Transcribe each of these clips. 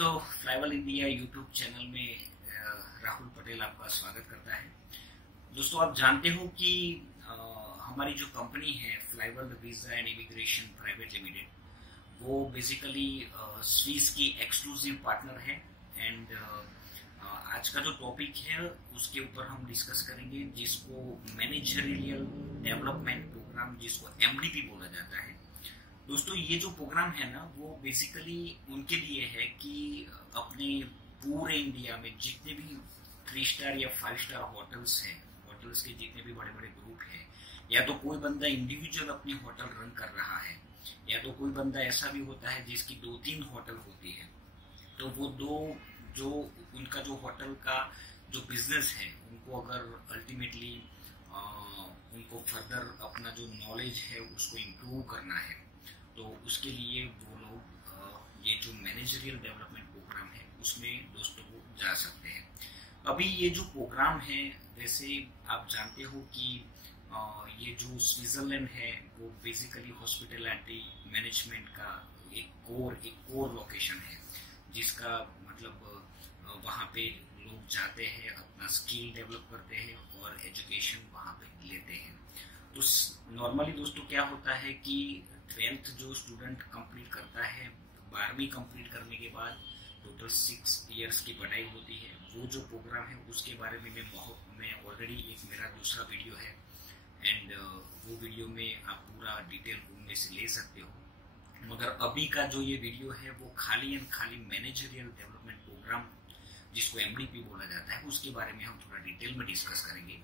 दोस्तों, फ्लाईवल India YouTube channel में राहुल पटेल आपका स्वागत करता है। दोस्तों, आप जानते हो कि हमारी जो कंपनी है Flyworld visa and immigration private limited, वो बेसिकली स्विस की एक्सक्लूसिव पार्टनर है। एंड आज का जो टॉपिक है उसके ऊपर हम डिस्कस करेंगे, जिसको मैनेजरियल डेवलपमेंट प्रोग्राम, जिसको एमडीपी बोला जाता है। दोस्तों, ये जो प्रोग्राम है ना, वो बेसिकली उनके लिए है कि अपने पूरे इंडिया में जितने भी 3 स्टार या 5 स्टार होटल्स हैं, होटल्स के जितने भी बड़े बड़े ग्रुप हैं, या तो कोई बंदा इंडिविजुअल अपनी होटल रन कर रहा है, या तो कोई बंदा ऐसा भी होता है जिसकी 2-3 होटल होती है, तो वो जो उनका जो होटल का जो बिजनेस है, उनको अगर अल्टीमेटली उनको फर्दर अपना जो नॉलेज है उसको इम्प्रूव करना है, तो उसके लिए वो लोग ये जो मैनेजरियल डेवलपमेंट प्रोग्राम है उसमें दोस्तों वो जा सकते हैं। अभी ये जो प्रोग्राम है, जैसे आप जानते हो कि ये जो स्विट्जरलैंड है वो बेसिकली हॉस्पिटैलिटी मैनेजमेंट का एक कोर लोकेशन है, जिसका मतलब वहाँ पे लोग जाते हैं, अपना स्किल डेवलप करते हैं और एजुकेशन वहाँ पे लेते हैं। तो नॉर्मली दोस्तों क्या होता है कि 12th जो स्टूडेंट कंप्लीट करता है, 12वीं कंप्लीट करने के बाद टोटल 6 इयर्स की पढ़ाई होती है। वो जो प्रोग्राम है उसके बारे में मैं ऑलरेडी एक मेरा दूसरा वीडियो है, एंड वो वीडियो में आप पूरा डिटेल उनमें से ले सकते हो। मगर अभी का जो ये वीडियो है वो खाली एंड खाली मैनेजरियल डेवलपमेंट प्रोग्राम, जिसको एमडीपी बोला जाता है, उसके बारे में हम थोड़ा डिटेल में डिस्कस करेंगे।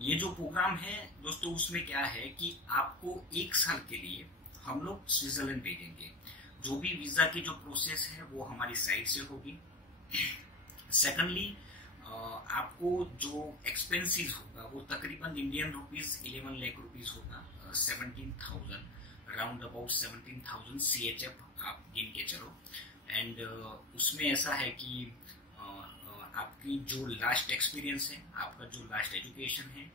ये जो प्रोग्राम है दोस्तों, उसमें क्या है कि आपको 1 साल के लिए हम लोग स्विट्जरलैंड भेजेंगे। जो भी वीजा की जो प्रोसेस है वो हमारी साइड से होगी। सेकंडली, आपको जो एक्सपेंसिस होगा वो तकरीबन इंडियन रुपीज 11 लाख रुपीज होगा, 17,000, राउंड अबाउट 17,000 CHF आप गिन के चलो। एंड उसमें ऐसा है कि आपकी जो लास्ट एक्सपीरियंस है, आपका जो लास्ट एजुकेशन है,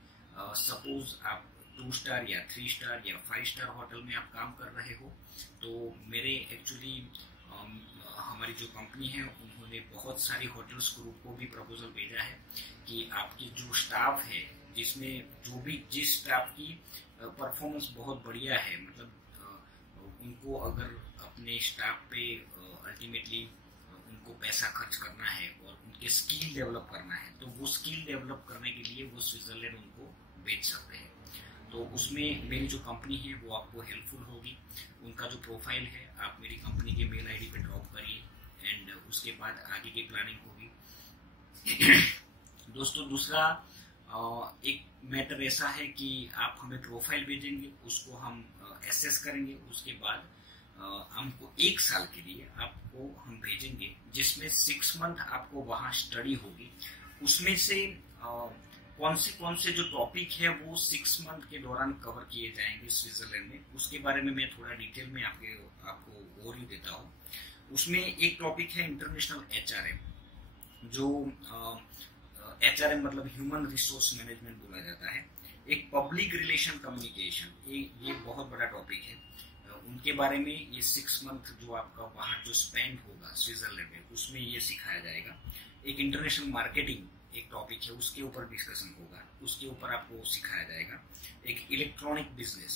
सपोज आप 2 स्टार या 3 स्टार या 5 स्टार होटल में आप काम कर रहे हो, तो मेरे एक्चुअली हमारी जो कंपनी है उन्होंने बहुत सारी होटल्स ग्रुप को भी प्रपोजल भेजा है कि आपकी जो स्टाफ है, जिसमें जिस स्टाफ की परफॉर्मेंस बहुत बढ़िया है, मतलब उनको अगर अपने स्टाफ पे अल्टीमेटली उनको पैसा खर्च करना है और उनके स्किल डेवलप करना है, तो वो स्किल डेवलप करने के लिए वो स्विट्जरलैंड उनको भेज सकते हैं। तो उसमें मेरी जो कंपनी है वो आपको हेल्पफुल होगी। उनका जो प्रोफाइल है आप मेरी कंपनी के मेल आईडी पे ड्रॉप करिए, एंड उसके बाद आगे की प्लानिंग होगी। दोस्तों, दूसरा एक मैटर ऐसा है कि आप हमें प्रोफाइल भेजेंगे, उसको हम एसेस करेंगे, उसके बाद हमको 1 साल के लिए आपको हम भेजेंगे, जिसमें 6 मंथ आपको वहाँ स्टडी होगी। उसमें से कौन से जो टॉपिक है वो 6 मंथ के दौरान कवर किए जाएंगे स्विट्जरलैंड में, उसके बारे में मैं थोड़ा डिटेल में आपको ओवरव्यू देता हूँ। उसमें एक टॉपिक है इंटरनेशनल HRM, जो HRM मतलब ह्यूमन रिसोर्स मैनेजमेंट बोला जाता है। एक पब्लिक रिलेशन कम्युनिकेशन, ये बहुत बड़ा टॉपिक है। उनके बारे में ये 6 मंथ जो आपका वहाँ जो स्पेंड होगा स्विट्जरलैंड में, उसमें ये सिखाया जाएगा। एक इंटरनेशनल मार्केटिंग एक टॉपिक है, उसके ऊपर डिस्कशन होगा, उसके ऊपर आपको सिखाया जाएगा। एक इलेक्ट्रॉनिक बिजनेस,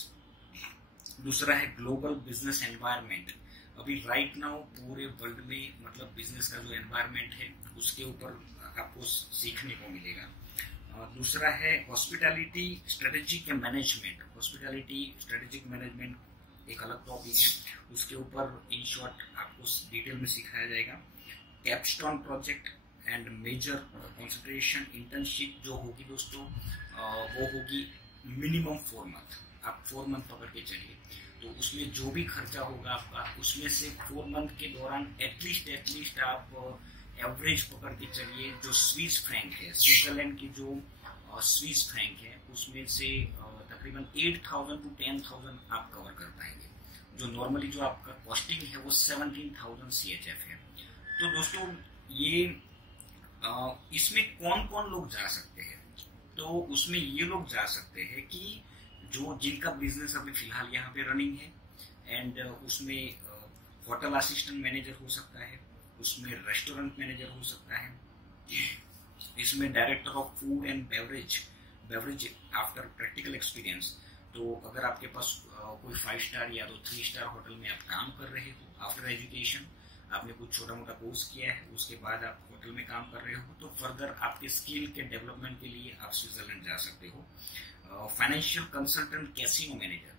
दूसरा है ग्लोबल बिजनेस एनवायरनमेंट। अभी राइट नाउ पूरे वर्ल्ड में मतलब बिजनेस का जो एनवायरनमेंट है उसके ऊपर आपको सीखने को मिलेगा। दूसरा है hospitality strategic management. Hospitality strategic management एक अलग टॉपिक है, उसके ऊपर इन शॉर्ट आपको डिटेल में सिखाया जाएगा। Capstone project and major concentration internship जो होगी दोस्तों, वो होगी मिनिमम 4 मंथ। आप 4 मंथ पकड़ के चलिए, तो उसमें जो भी खर्चा होगा आपका, उसमें से 4 मंथ के दौरान एटलीस्ट आप एवरेज पकड़ के चलिए। जो स्विस फ्रैंक है, स्विट्जरलैंड की जो स्विस फ्रैंक है, उसमें से तकरीबन 8,000 to 10,000 आप कवर कर पाएंगे। जो नॉर्मली जो आपका कॉस्टिंग है वो 17,000 CHF है। तो दोस्तों, ये इसमें कौन कौन लोग जा सकते हैं? तो उसमें ये लोग जा सकते हैं कि जिनका बिजनेस अभी फिलहाल यहाँ पे रनिंग है, एंड उसमें होटल असिस्टेंट मैनेजर हो सकता है, उसमें रेस्टोरेंट मैनेजर हो सकता है, इसमें director of food and beverage after practical experience. तो अगर आपके पास कोई 5 स्टार या तो 3 स्टार होटल में आप काम कर रहे हो, आफ्टर एजुकेशन आपने कुछ छोटा मोटा कोर्स किया है, उसके बाद आप होटल में काम कर रहे हो, तो फर्दर आपके स्किल के डेवलपमेंट के लिए आप स्विट्जरलैंड जा सकते हो। फाइनेंशियल कंसल्टेंट कैसीनो मैनेजर,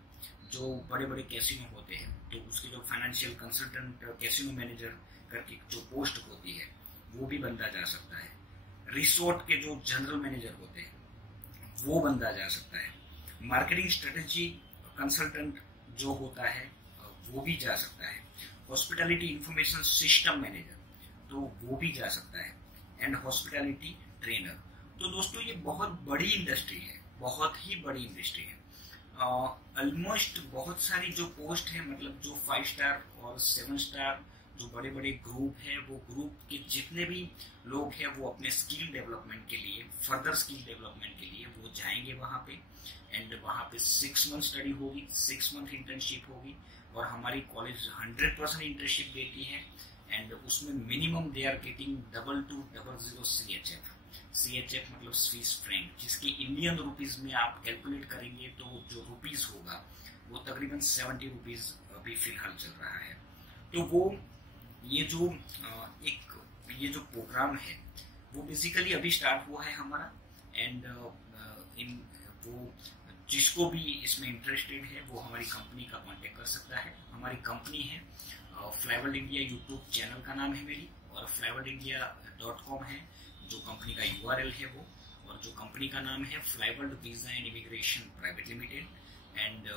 जो बड़े बड़े कैसीनो होते हैं तो उसके जो फाइनेंशियल कंसल्टेंट कैसीनो मैनेजर करके जो पोस्ट होती है वो भी बंदा जा सकता है। रिसोर्ट के जो जनरल मैनेजर होते हैं वो बंदा जा सकता है। मार्केटिंग स्ट्रेटेजी कंसल्टेंट जो होता है वो भी जा सकता है। हॉस्पिटैलिटी इंफॉर्मेशन सिस्टम मैनेजर तो वो भी जा सकता है, एंड हॉस्पिटैलिटी ट्रेनर। तो दोस्तों ये बहुत बड़ी इंडस्ट्री है, बहुत ही बड़ी इंडस्ट्री है। ऑलमोस्ट बहुत सारी जो पोस्ट है, मतलब जो 5 स्टार और 7 स्टार जो बड़े बड़े ग्रुप है, वो ग्रुप के जितने भी लोग हैं वो अपने स्किल डेवलपमेंट के लिए, फर्दर स्किल डेवलपमेंट के लिए वो जाएंगे वहां पे, एंड वहां पे 6 मंथ स्टडी होगी, 6 मंथ इंटर्नशिप होगी, और हमारी कॉलेज 100% इंटर्नशिप देती है, एंड उसमें minimum they are getting 2200 CHF मतलब स्विस फ्रैंक, जिसकी इंडियन रुपीज में आप कैलकुलेट करेंगे तो जो रुपीज होगा वो तकरीबन 70 रुपीज अभी फिलहाल चल रहा है। तो वो ये जो प्रोग्राम है वो बेसिकली अभी स्टार्ट हुआ है हमारा, एंड वो जिसको भी इसमें इंटरेस्टेड है वो हमारी कंपनी का कांटेक्ट कर सकता है। हमारी कंपनी है फ्लाईवर्ल्ड इंडिया, यूट्यूब चैनल का नाम है मेरी, और flyworldindia.com है जो कंपनी का URL है वो, और जो कंपनी का नाम है Flyworld visa and immigration private limited, and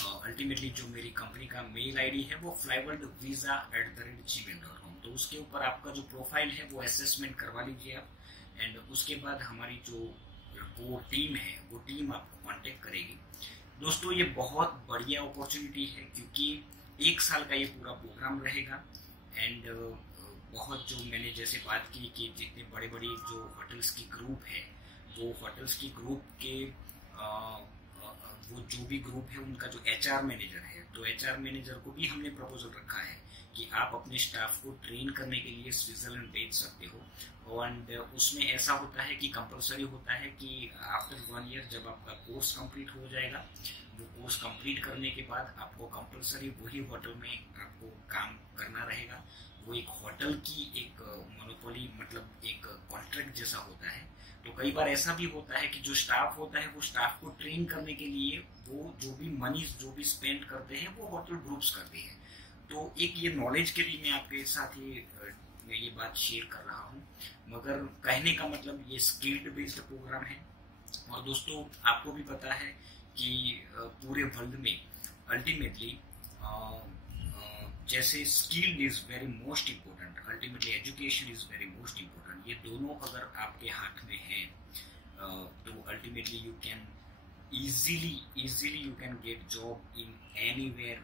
ultimately जो मेरी कंपनी का मेल आईडी है वो flyworldvisa@gmail.com। तो उसके ऊपर आपका जो प्रोफाइल है वो असेसमेंट करवा लीजिए आप, एंड उसके बाद हमारी जो टीम है वो टीम आपको कांटेक्ट करेगी। दोस्तों ये बहुत बढ़िया अपॉर्चुनिटी है, क्योंकि 1 साल का ये पूरा प्रोग्राम रहेगा, एंड बहुत जो मैंने जैसे बात की कि जितने बड़े बड़े जो होटल्स की ग्रुप है, वो होटल्स की ग्रुप के वो जो भी ग्रुप है उनका जो HR मैनेजर है, तो HR मैनेजर को भी हमने प्रपोजल रखा है कि आप अपने स्टाफ को ट्रेन करने के लिए स्विट्जरलैंड भेज सकते हो, एंड उसमें ऐसा होता है कि कंपलसरी होता है कि आफ्टर 1 ईयर जब आपका कोर्स कंप्लीट हो जाएगा, वो कोर्स कंप्लीट करने के बाद आपको कंपलसरी वही होटल में आपको काम करना रहेगा। वो एक होटल की एक मोनोपोली मतलब एक कॉन्ट्रैक्ट जैसा होता है। तो कई बार ऐसा भी होता है कि जो स्टाफ होता है वो स्टाफ को ट्रेन करने के लिए वो जो भी मनी जो भी स्पेंड करते हैं वो होटल ग्रुप्स करते हैं। तो एक ये नॉलेज के लिए मैं आपके साथ ये बात शेयर कर रहा हूँ, मगर कहने का मतलब ये स्किल्ड बेस्ड प्रोग्राम है। और दोस्तों आपको भी पता है कि पूरे वर्ल्ड में अल्टीमेटली जैसे skill is very most important, ultimately education is very most important, ये दोनों अगर आपके हाथ में है तो ultimately you can easily you can get job in anywhere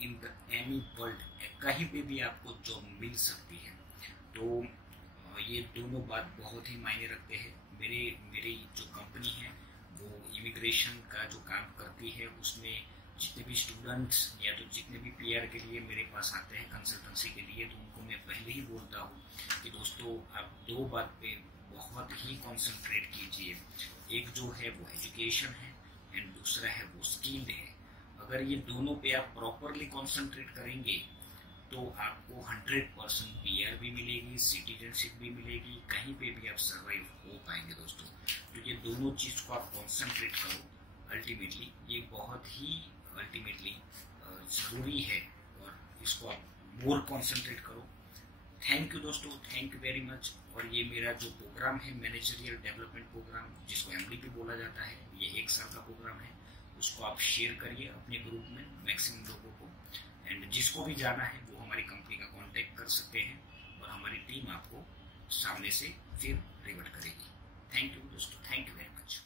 in the any world, कहीं पे भी आपको जॉब मिल सकती है। तो ये दोनों बात बहुत ही मायने रखते हैं। मेरी जो कंपनी है वो इमिग्रेशन का जो काम करती है, उसमें जितने भी स्टूडेंट्स या तो जितने भी PR के लिए मेरे पास आते हैं कंसल्टेंसी के लिए, तो उनको मैं पहले ही बोलता हूँ कि दोस्तों आप 2 बात पे बहुत ही कॉन्सेंट्रेट कीजिए। एक जो है वो एजुकेशन है, एंड दूसरा है वो स्किल्ड है। अगर ये दोनों पे आप प्रॉपरली कॉन्सेंट्रेट करेंगे तो आपको 100% PR भी मिलेगी, सिटीजनशिप भी मिलेगी, कहीं पे भी आप सर्वाइव हो पाएंगे दोस्तों। तो ये दोनों चीज को आप कॉन्सेंट्रेट करो, अल्टीमेटली ये बहुत ही अल्टीमेटली जरूरी है, और इसको आप मोर कॉन्सेंट्रेट करो। थैंक यू दोस्तों, थैंक यू वेरी मच। और ये मेरा जो प्रोग्राम है मैनेजरियल डेवलपमेंट प्रोग्राम, जिसको MDP बोला जाता है, ये 1 साल का प्रोग्राम है। उसको आप शेयर करिए अपने ग्रुप में मैक्सिमम लोगों को, एंड जिसको भी जाना है वो हमारी कंपनी का कांटेक्ट कर सकते हैं, और हमारी टीम आपको सामने से फिर रिवर्ट करेगी। थैंक यू दोस्तों, थैंक यू वेरी मच।